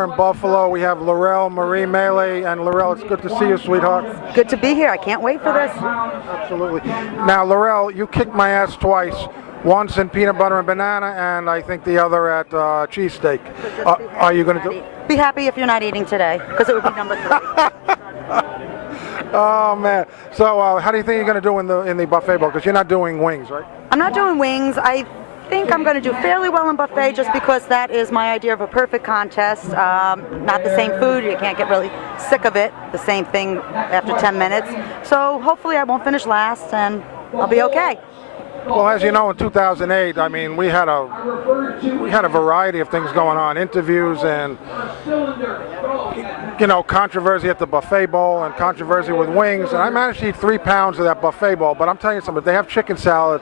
here in Buffalo. We have LAREL, Marie MELE, and LAREL, it's good to see you, sweetheart. Good to be here. I can't wait for this. Absolutely. Now, LAREL, you kicked my ass twice. Once in peanut butter and banana, and I think the other at cheesesteak. Are you going to do? Be happy if you're not eating today, because it would be number 3. Oh man! So how do you think you're going to do in the buffet bowl? Because you're not doing wings, right? I'm not doing wings. I think I'm going to do fairly well in buffet, just because that is my idea of a perfect contest. Not the same food. You can't get really sick of it. The same thing after 10 minutes. So hopefully I won't finish last, and I'll be okay. Well, as you know, in 2008, I mean, we had a variety of things going on, interviews and, you know, controversy at the buffet bowl and controversy with wings. And I managed to eat 3 pounds of that buffet bowl. But I'm telling you something, if they have chicken salad,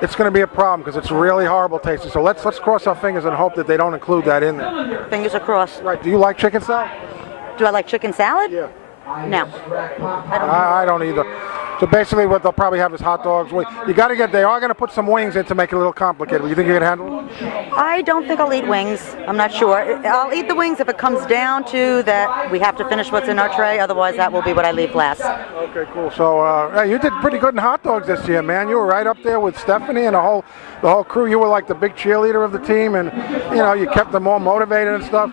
it's going to be a problem because it's really horrible tasting. So let's cross our fingers and hope that they don't include that in there. Fingers are crossed. Right. Do you like chicken salad? Do I like chicken salad? Yeah. No. I don't either. So basically what they'll probably have is hot dogs. You got to they are going to put some wings in to make it a little complicated. You think you can handle it? I don't think I'll eat wings. I'm not sure. I'll eat the wings if it comes down to that we have to finish what's in our tray. Otherwise, that will be what I leave last. Okay, cool. So hey, you did pretty good in hot dogs this year, man. You were right up there with Stephanie and the whole crew. You were like the big cheerleader of the team, and you know, you kept them all motivated and stuff.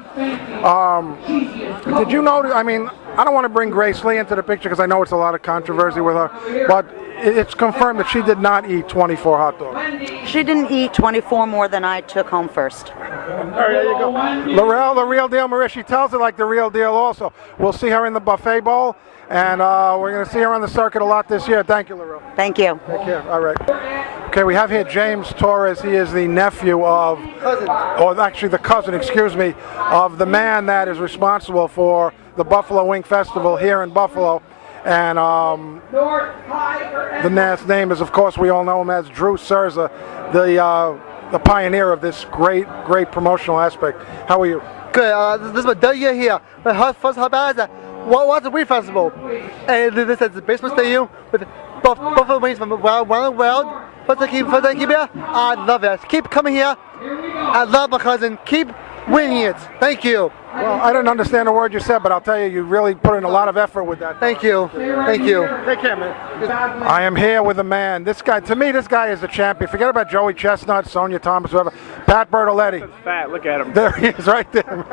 Did you notice? I mean, I don't want to bring Grace Lee into the picture because I know it's a lot of controversy with her, but it's confirmed that she did not eat 24 hot dogs. She didn't eat 24 more than I took home first. All right, there you go. LAREL, the real deal. Maria, she tells it like the real deal also. We'll see her in the buffet bowl, and we're going to see her on the circuit a lot this year. Thank you, LAREL. Thank you. Take care. All right. Okay, we have here James Torres. He is the nephew of, or actually the cousin, excuse me, of the man that is responsible for the Buffalo Wing Festival here in Buffalo. And the man's name is, of course, we all know him as Drew Cerza, the pioneer of this great promotional aspect. How are you? Good. This is my third year here. My first hobby is what's the Wing Festival? And this is the baseball stadium with Buffalo Wings from around the world. First I keep here. I love it. Keep coming here. I love my cousin. Keep winning it. Thank you. Well, I didn't understand a word you said, but I'll tell you, you really put in a lot of effort with that. Thank you. Thank you. Take care, man. I am here with a man. This guy, to me, this guy is a champion. Forget about Joey Chestnut, Sonia Thomas, whoever. Pat Bertoletti. That's fat. Look at him. There he is, right there.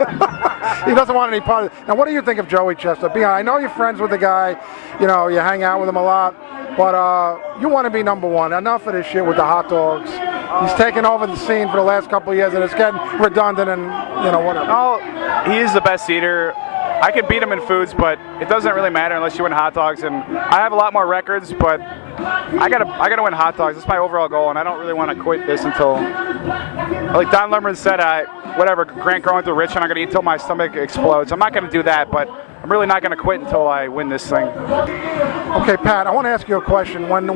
He doesn't want any part of it. Now, what do you think of Joey Chestnut? I know you're friends with the guy. You know, you hang out with him a lot. But you want to be number one. Enough of this shit with the hot dogs. He's taken over the scene for the last couple of years, and it's getting redundant and, you know, whatever. Oh, he is the best eater. I could beat him in foods, but it doesn't really matter unless you win hot dogs. And I have a lot more records, but I gotta win hot dogs. That's my overall goal, and I don't really want to quit this until, like Don Lemon said, whatever, Grant growing through rich, and I'm gonna eat until my stomach explodes. I'm not gonna do that, but I'm really not gonna quit until I win this thing. Okay, Pat, I want to ask you a question. When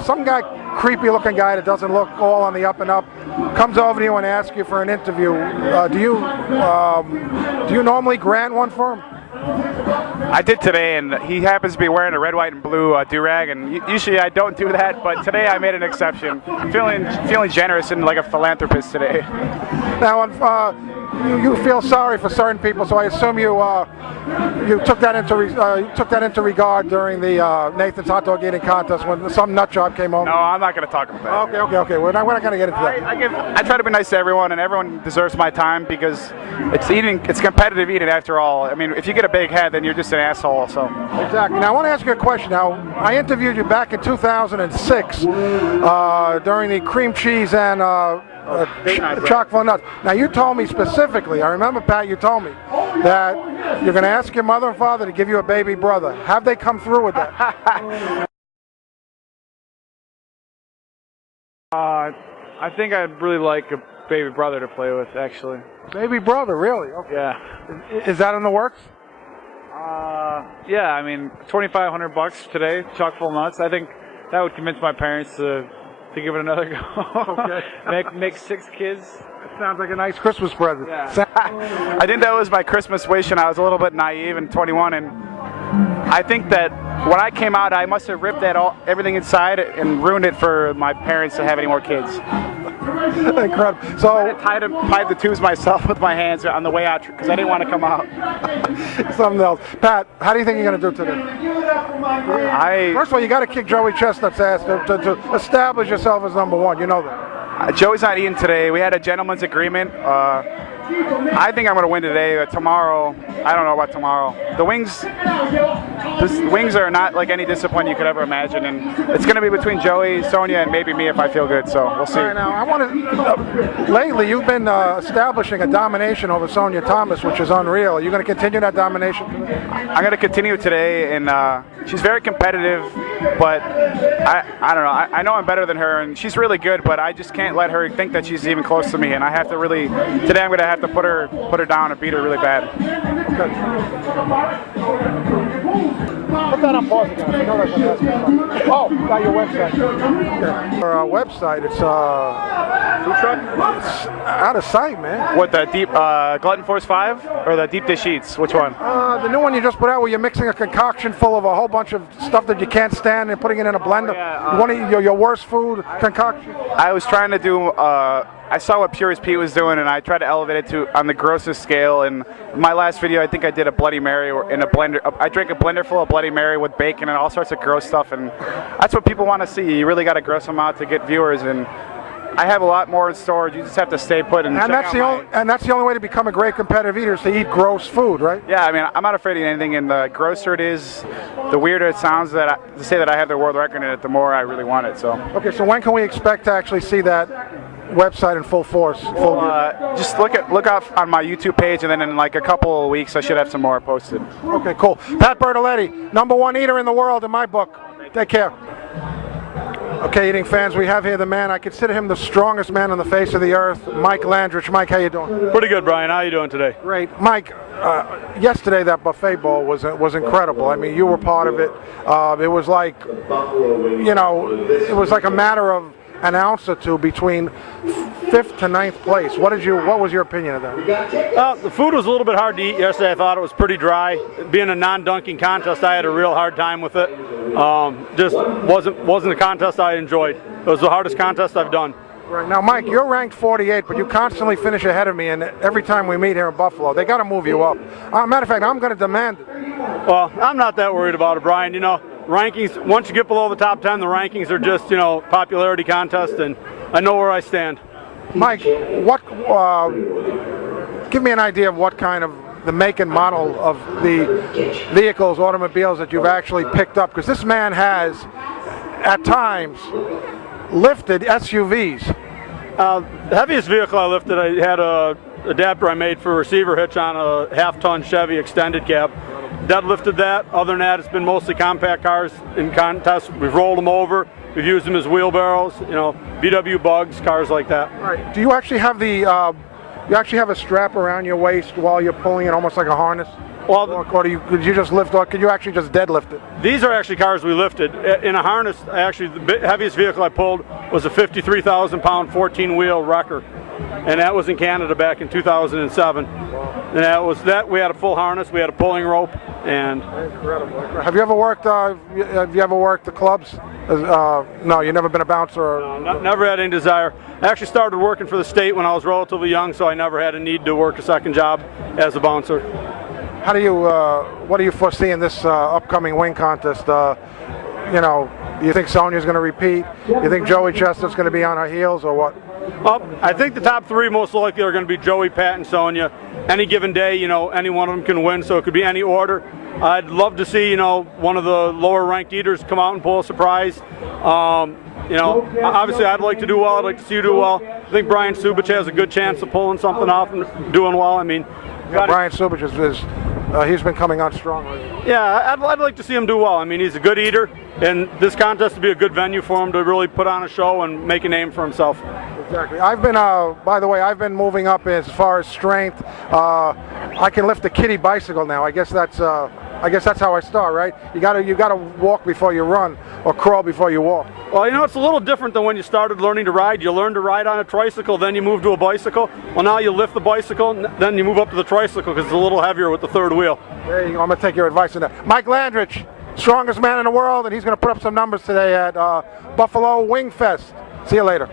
some guy, creepy-looking guy that doesn't look all on the up and up, comes over to you and asks you for an interview, do you normally grant one for him? I did today, and he happens to be wearing a red, white, and blue do-rag, and usually I don't do that, but today I made an exception. I'm feeling generous and like a philanthropist today. Now, you feel sorry for certain people, so I assume you took that into regard during the Nathan's hot dog eating contest when some nut job came over. No, I'm not going to talk about that. Okay. We're not going to get into that. I try to be nice to everyone, and everyone deserves my time because it's competitive eating after all. I mean, if you get a big head, then you're just an asshole. So exactly. Now I want to ask you a question. Now I interviewed you back in 2006 during the cream cheese and chocolate nuts. Now you told me specifically, I remember, Pat, you told me that you're going to ask your mother and father to give you a baby brother. Have they come through with that? I think I'd really like a baby brother to play with, actually. Baby brother, really? Okay. Yeah. Is that in the works? Yeah, I mean, $2,500 today, chock full of nuts. I think that would convince my parents to give it another go. Okay. make 6 kids. That sounds like a nice Christmas present. Yeah. I think that was my Christmas wish, and I was a little bit naive and 21, and I think that when I came out, I must have ripped everything inside and ruined it for my parents to have any more kids. Incredible. So I tied the tubes myself with my hands on the way out because I didn't want to come out. something else. Pat, how do you think you're going to do today? First of all, you got to kick Joey Chestnut's ass to establish yourself as #1. You know that. Joey's not eating today. We had a gentleman's agreement. I think I'm going to win today, but tomorrow, I don't know about tomorrow. The wings are not like any discipline you could ever imagine, and it's going to be between Joey, Sonia, and maybe me if I feel good, so we'll see. All right, now, I want to, lately you've been establishing a domination over Sonia Thomas, which is unreal. Are you going to continue that domination today? I'm going to continue today, and she's very competitive, but I don't know. I know I'm better than her, and she's really good, but I just can't let her think that she's even close to me, and I have to really, today I'm going to have to put her down and beat her really bad. Okay. Put that on pause again. I know that's what I'm asking. Oh, got your website. Okay. Our website, it's Food truck? it's out of sight, man. What, the deep Glutton Force 5 or the deep dish eats? Which one? The new one you just put out where you're mixing a concoction full of a whole bunch of stuff that you can't stand and putting it in a blender. Yeah, One of your worst food concoction. I was trying to do. I saw what Purist Pete was doing, and I tried to elevate it to on the grossest scale. And my last video, I think I did a Bloody Mary in a blender. I drank a blender full of Bloody Mary with bacon and all sorts of gross stuff, and that's what people want to see. You really got to gross them out to get viewers, and I have a lot more in storage. You just have to stay put and that's the only way to become a great competitive eater is to eat gross food, right? Yeah, I mean, I'm not afraid of anything, and the grosser it is, the weirder it sounds to say that I have the world record in it, the more I really want it. So. Okay, so when can we expect to actually see that website in full force? Just look out on my YouTube page, and then in like a couple of weeks, I should have some more posted. Okay, cool. Pat Bertoletti, #1 eater in the world in my book. Take care. Okay, eating fans, we have here the man, I consider him the strongest man on the face of the earth, Mike Landrich. Mike, how you doing? Pretty good, Brian. How you doing today? Great. Mike, yesterday that buffet bowl was incredible. I mean, you were part of it. It was like, it was like a matter of an ounce or two between 5th to 9th place. What was your opinion of that? The food was a little bit hard to eat yesterday. I thought it was pretty dry. Being a non-dunking contest, I had a real hard time with it. Just wasn't a contest I enjoyed. It was the hardest contest I've done. Right. Now, Mike, you're ranked 48, but you constantly finish ahead of me, and every time we meet here in Buffalo, they got to move you up. Matter of fact, I'm going to demand it. Well, I'm not that worried about it, Brian. Rankings, once you get below the top 10, the rankings are just, popularity contest, and I know where I stand. Mike, give me an idea of what kind of the make and model of the vehicles, automobiles that you've actually picked up, because this man has, at times, lifted SUVs. The heaviest vehicle I lifted, I had a adapter I made for a receiver hitch on a half-ton Chevy extended cab. Deadlifted that. Other than that, it's been mostly compact cars in contests. We've rolled them over. We've used them as wheelbarrows. VW Bugs, cars like that. Right. Do you actually have you actually have a strap around your waist while you're pulling it, almost like a harness? Well, or could you just lift, or could you actually just deadlift it? These are actually cars we lifted. In a harness, actually, the heaviest vehicle I pulled was a 53,000-pound 14-wheel wrecker. And that was in Canada back in 2007. And that we had a full harness, we had a pulling rope, and incredible. Have you ever worked? The clubs? No, you never been a bouncer. No, never had any desire. I actually started working for the state when I was relatively young, so I never had a need to work a second job as a bouncer. How do you? What do you foresee in this upcoming wing contest? Do you think Sonia's going to repeat? You think Joey Chestnut's going to be on her heels, or what? Well, I think the top three most likely are going to be Joey, Pat, and Sonia. Any given day, any one of them can win, so it could be any order. I'd love to see, one of the lower-ranked eaters come out and pull a surprise. Obviously, I'd like to do well. I'd like to see you do well. I think Brian Subich has a good chance of pulling something off and doing well. I mean, Brian Subich he's been coming on strong lately. Yeah, I'd like to see him do well. I mean, he's a good eater, and this contest would be a good venue for him to really put on a show and make a name for himself. Exactly. I've been, by the way, I've been moving up as far as strength. I can lift a kiddie bicycle now. I guess that's how I start, right? You gotta walk before you run, or crawl before you walk. Well, it's a little different than when you started learning to ride. You learn to ride on a tricycle, then you move to a bicycle. Well, now you lift the bicycle, then you move up to the tricycle because it's a little heavier with the third wheel. There you go. I'm gonna take your advice on that. Mike Landrich, strongest man in the world, and he's going to put up some numbers today at Buffalo Wing Fest. See you later.